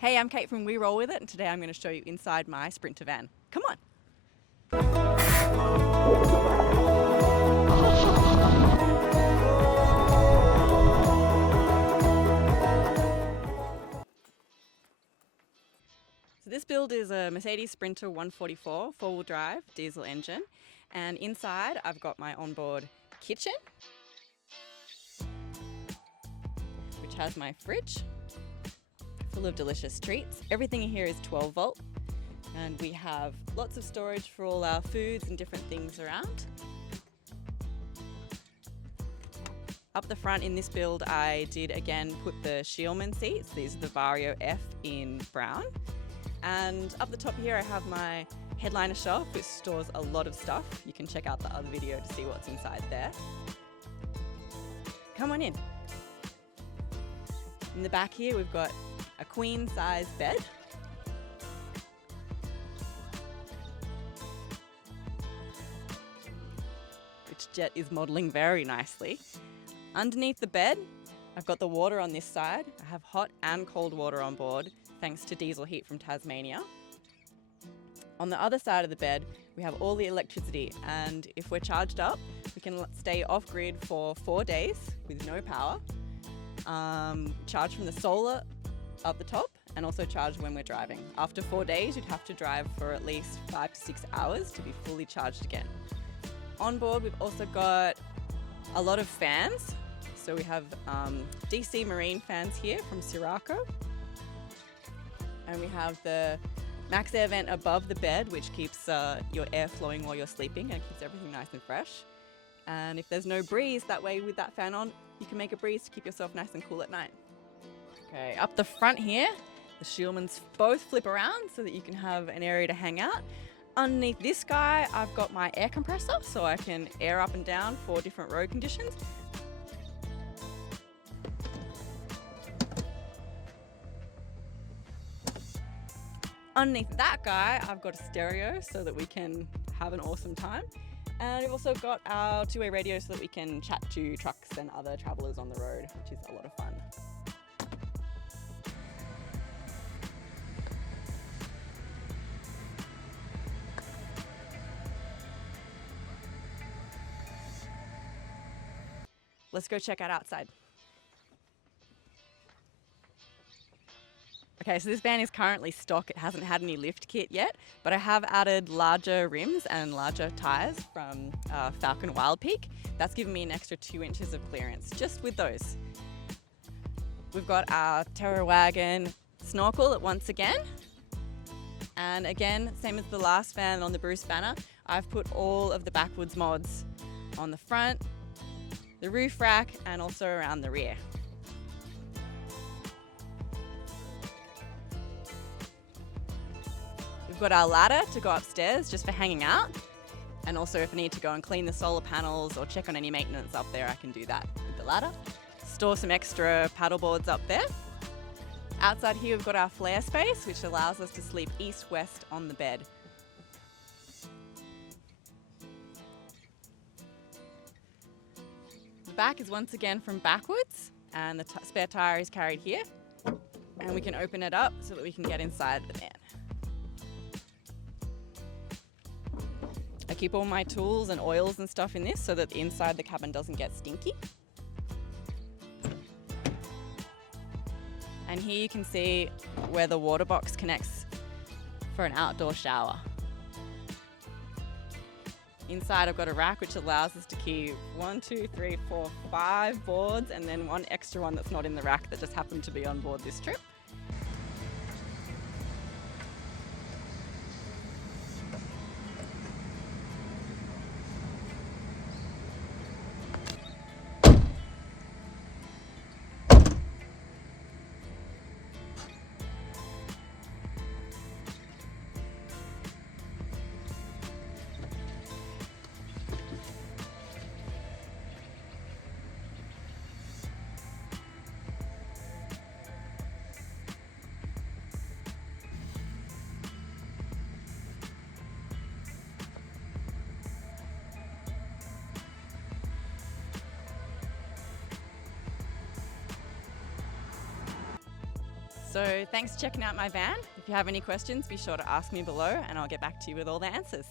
Hey, I'm Kate from WeRollWithIt, and today I'm going to show you inside my Sprinter van. Come on! So this build is a Mercedes Sprinter 144 four-wheel drive diesel engine, and inside I've got my onboard kitchen, which has my fridge full of delicious treats. Everything in here is 12 volt, and we have lots of storage for all our foods and different things around. Up the front in this build, I did again put the Scheelman seats. These are the Vario F in brown. And up the top here, I have my headliner shelf, which stores a lot of stuff. You can check out the other video to see what's inside there. Come on in. In the back here, we've got a queen size bed. Which Jet is modeling very nicely. Underneath the bed, I've got the water on this side. I have hot and cold water on board, thanks to diesel heat from Tasmania. On the other side of the bed, we have all the electricity, and if we're charged up, we can stay off-grid for 4 days with no power. Charge from the solar up the top, and also charge when we're driving. After 4 days, you'd have to drive for at least 5 to 6 hours to be fully charged again. On board, we've also got a lot of fans. So we have DC Marine fans here from Sirocco. And we have the Max Air vent above the bed, which keeps your air flowing while you're sleeping and keeps everything nice and fresh. And if there's no breeze, that way with that fan on, you can make a breeze to keep yourself nice and cool at night. Okay, up the front here, the Scheelmans both flip around so that you can have an area to hang out. Underneath this guy, I've got my air compressor, so I can air up and down for different road conditions. Underneath that guy, I've got a stereo so that we can have an awesome time. And we've also got our two-way radio so that we can chat to trucks and other travelers on the road, which is a lot of fun. Let's go check out outside. Okay, so this van is currently stock. It hasn't had any lift kit yet, but I have added larger rims and larger tyres from Falcon Wild Peak. That's given me an extra 2 inches of clearance just with those. We've got our Terror Wagon snorkel once again. And again, same as the last van on the Bruce banner, I've put all of the backwards mods on the front, the roof rack, and also around the rear. We've got our ladder to go upstairs just for hanging out, and also if I need to go and clean the solar panels or check on any maintenance up there, I can do that with the ladder. Store some extra paddle boards up there. Outside here we've got our flare space, which allows us to sleep east-west on the bed. The back is once again from backwards, and the spare tyre is carried here, and we can open it up so that we can get inside the van. I keep all my tools and oils and stuff in this so that inside the cabin doesn't get stinky. And here you can see where the water box connects for an outdoor shower. Inside I've got a rack which allows us to keep 5 boards, and then one extra one that's not in the rack that just happened to be on board this trip. So thanks for checking out my van. If you have any questions, be sure to ask me below and I'll get back to you with all the answers.